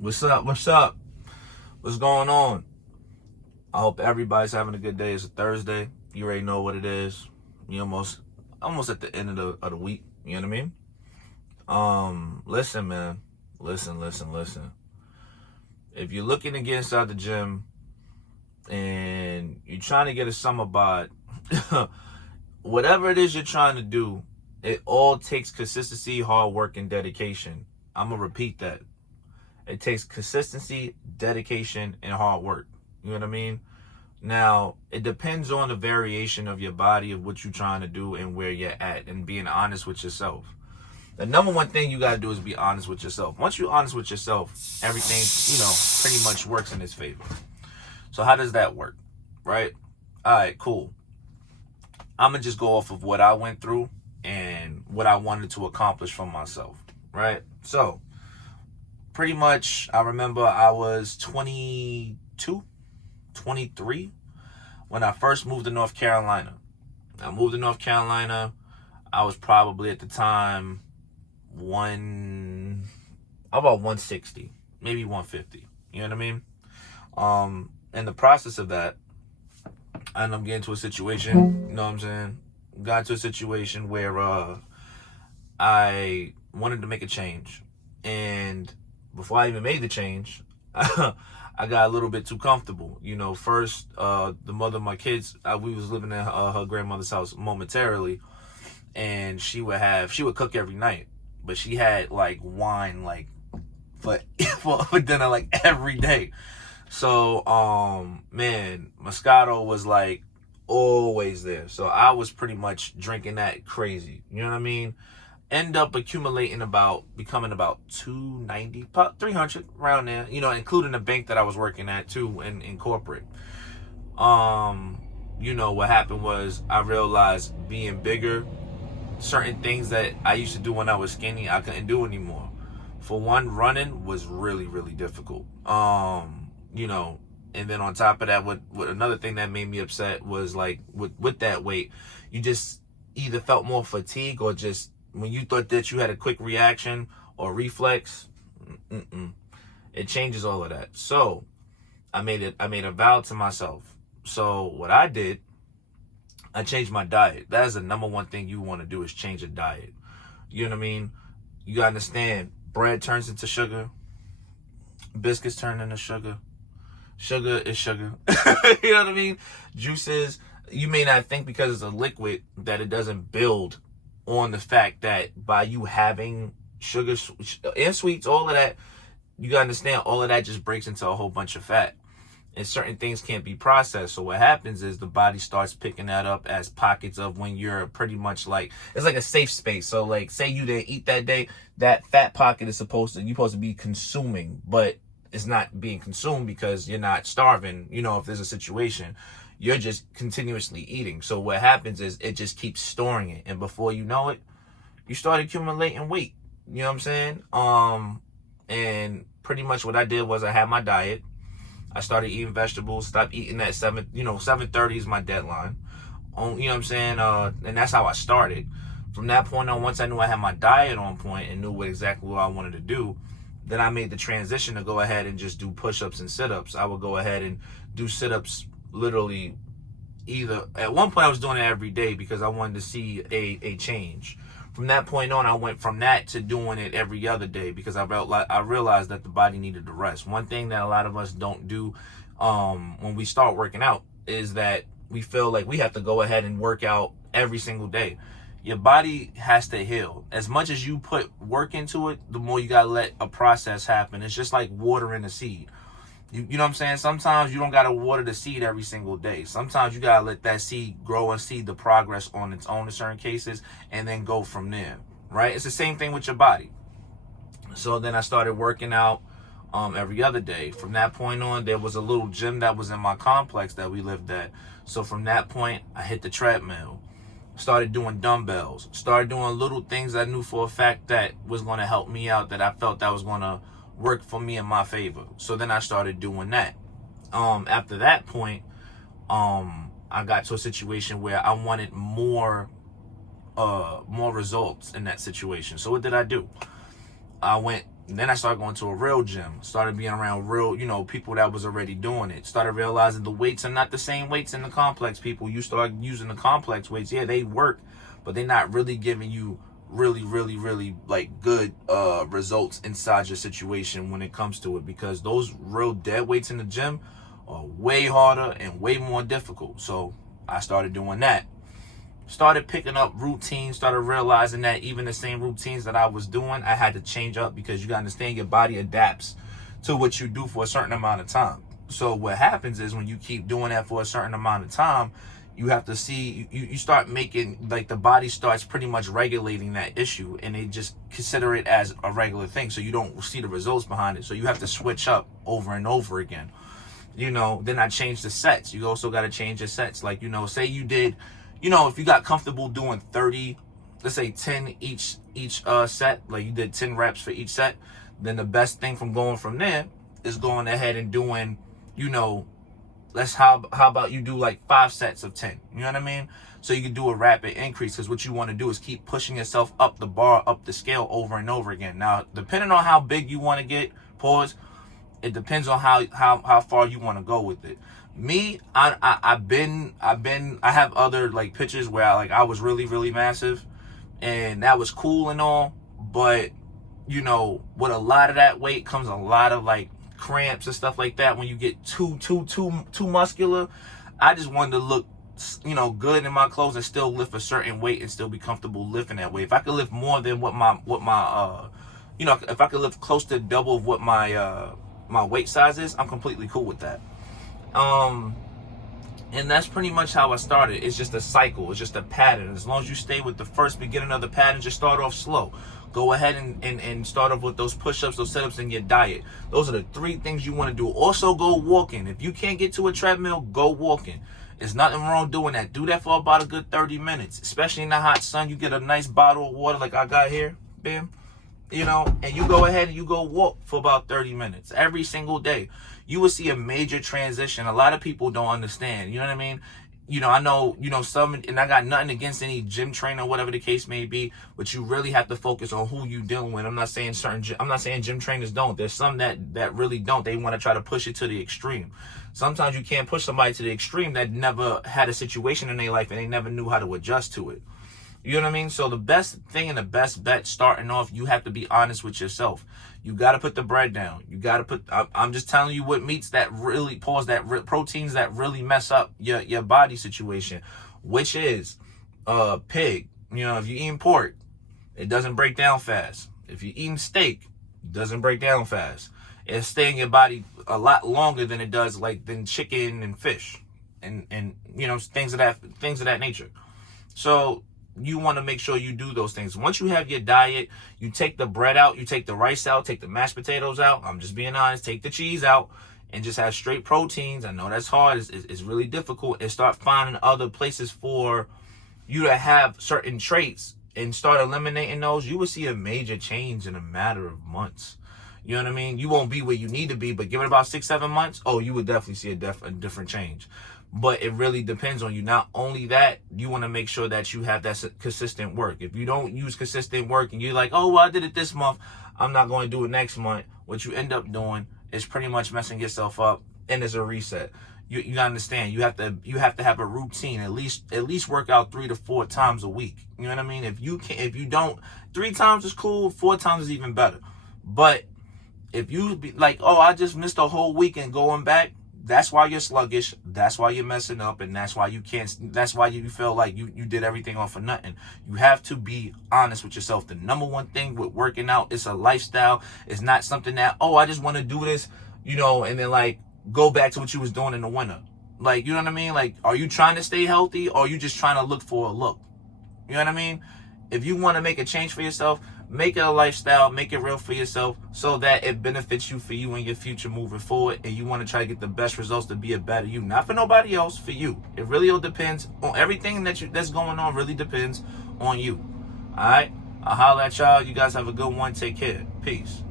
What's up? What's up? What's going on? I hope everybody's having a good day. It's a Thursday. You already know what it is. You almost at the end of the week. You know what I mean? Listen, man. Listen. If you're looking to get inside the gym and you're trying to get a summer bod, whatever it is you're trying to do, it all takes consistency, hard work, and dedication. I'm gonna repeat that. It takes consistency, dedication, and hard work. You know what I mean? Now, it depends on the variation of your body, of what you're trying to do and where you're at, and being honest with yourself. The number one thing you got to do is be honest with yourself. Once you're honest with yourself, everything, pretty much works in its favor. So how does that work? Right? All right, cool. I'm going to just go off of what I went through and what I wanted to accomplish for myself. Right? So, pretty much, I remember I was 22, 23 when I first moved to North Carolina. I moved to North Carolina. I was probably at the time about 160, maybe 150. You know what I mean? In the process of that, I ended up getting to a situation, you know what I'm saying? Got to a situation where I wanted to make a change. And before I even made the change, I got a little bit too comfortable. First, the mother of my kids, we was living at her grandmother's house momentarily, and she would cook every night, but she had like wine for dinner like every day. So, man, Moscato was like always there. So I was pretty much drinking that crazy. You know what I mean? End up becoming about 290, 300 around there, including the bank that I was working at too in corporate. What happened was I realized being bigger, certain things that I used to do when I was skinny, I couldn't do anymore. For one, running was really, really difficult. And then on top of that, what another thing that made me upset was like with that weight, you just either felt more fatigue or just when you thought that you had a quick reaction or reflex, it changes all of that. So I made a vow to myself. So what I did, I changed my diet. That is the number one thing you want to do, is change your diet. You know what I mean? You gotta understand, bread turns into sugar, biscuits turn into sugar. Sugar is sugar. You know what I mean? Juices, you may not think because it's a liquid that it doesn't build on the fact that by you having sugar and sweets, all of that, you gotta understand, all of that just breaks into a whole bunch of fat. And certain things can't be processed. So what happens is the body starts picking that up as pockets of when you're pretty much like, it's like a safe space. So like, say you didn't eat that day, that fat pocket is supposed to be consuming, but it's not being consumed because you're not starving. If there's a situation, you're just continuously eating. So what happens is it just keeps storing it. And before you know it, you start accumulating weight. You know what I'm saying? And pretty much what I did was I had my diet. I started eating vegetables, stopped eating at 7:30 is my deadline. You know what I'm saying? And that's how I started. From that point on, once I knew I had my diet on point and knew exactly what I wanted to do, then I made the transition to go ahead and just do push-ups and sit-ups. I would go ahead and do sit-ups literally at one point I was doing it every day because I wanted to see a change. From that point on, I went from that to doing it every other day because I realized that the body needed to rest. One thing that a lot of us don't do when we start working out is that we feel like we have to go ahead and work out every single day. Your body has to heal. As much as you put work into it, the more you gotta let a process happen. It's just like watering a seed. You know what I'm saying? Sometimes you don't gotta water the seed every single day. Sometimes you gotta let that seed grow and see the progress on its own in certain cases, and then go from there. Right? It's the same thing with your body. So then I started working out every other day. From that point on, there was a little gym that was in my complex that we lived at. So from that point, I hit the treadmill. Started doing dumbbells, started doing little things I knew for a fact that was going to help me out, that I felt that was going to work for me in my favor. So then I started doing that. After that point, I got to a situation where I wanted more results in that situation. So what did I do? I went And then I started going to a real gym, started being around real, people that was already doing it. Started realizing the weights are not the same weights in the complex. People, you start using the complex weights. Yeah, they work, but they're not really giving you really, really, really like good results inside your situation when it comes to it, because those real dead weights in the gym are way harder and way more difficult. So I started doing that. Started picking up routines, started realizing that even the same routines that I was doing, I had to change up, because you gotta understand your body adapts to what you do for a certain amount of time. So what happens is when you keep doing that for a certain amount of time, you have to see, you start making, like the body starts pretty much regulating that issue, and they just consider it as a regular thing. So you don't see the results behind it. So you have to switch up over and over again. Then I changed the sets. You also got to change your sets. Like, say you did, if you got comfortable doing 30, let's say 10 each set, like you did 10 reps for each set, then the best thing from going from there is going ahead and doing, how about you do like 5 sets of 10? You know what I mean? So you can do a rapid increase, because what you want to do is keep pushing yourself up the bar, up the scale over and over again. Now, depending on how big you want to get, it depends on how far you want to go with it. Me, I have other like pictures where I was really, really massive, and that was cool and all, but with a lot of that weight comes a lot of like cramps and stuff like that when you get too muscular. I just wanted to look good in my clothes and still lift a certain weight and still be comfortable lifting that weight. If I could lift more than what my if I could lift close to double of what my weight size is, I'm completely cool with that. And that's pretty much how I started. It's just a cycle. It's just a pattern. As long as you stay with the first beginning of the pattern, just start off slow. Go ahead and start off with those push-ups, those sit-ups, and your diet. Those are the 3 things you want to do. Also, go walking. If you can't get to a treadmill, go walking. There's nothing wrong doing that. Do that for about a good 30 minutes, especially in the hot sun. You get a nice bottle of water like I got here, bam, and you go ahead and you go walk for about 30 minutes every single day. You will see a major transition. A lot of people don't understand. You know what I mean? I know, some, and I got nothing against any gym trainer, whatever the case may be, but you really have to focus on who you dealing with. I'm not saying gym trainers don't. There's some that really don't. They want to try to push it to the extreme. Sometimes you can't push somebody to the extreme that never had a situation in their life and they never knew how to adjust to it. You know what I mean? So the best thing and the best bet starting off, you have to be honest with yourself. You got to put the bread down. You got to I'm just telling you what meats that really proteins that really mess up your body situation, which is pig. If you're eating pork, it doesn't break down fast. If you're eating steak, it doesn't break down fast. It stays in your body a lot longer than it does than chicken and fish and things of that nature. So you want to make sure you do those things. Once you have your diet, you take the bread out, you take the rice out, take the mashed potatoes out. I'm just being honest. Take the cheese out and just have straight proteins. I know that's hard. It's really difficult. And start finding other places for you to have certain traits and start eliminating those. You will see a major change in a matter of months. You know what I mean? You won't be where you need to be, but give it about 6-7 months. Oh, you would definitely see a different change. But it really depends on you. Not only that, you want to make sure that you have that consistent work. If you don't use consistent work and you're like, oh, well, I did it this month, I'm not going to do it next month. What you end up doing is pretty much messing yourself up, and it's a reset. You gotta understand. You have to have a routine. At least work out 3 to 4 times a week. You know what I mean? If you don't, 3 times is cool. 4 times is even better. But if you be like, oh, I just missed a whole weekend going back, that's why you're sluggish. That's why you're messing up, and that's why you can't. That's why you feel like you did everything off for nothing. You have to be honest with yourself. The number one thing with working out, it's a lifestyle. It's not something that, oh, I just want to do this, and then go back to what you was doing in the winter. You know what I mean? Are you trying to stay healthy, or are you just trying to look for a look? You know what I mean? If you want to make a change for yourself, make it a lifestyle, make it real for yourself so that it benefits you for you in your future moving forward, and you want to try to get the best results to be a better you. Not for nobody else, for you. It really all depends on everything that's going on, really depends on you. All right? I'll holler at y'all. You guys have a good one. Take care. Peace.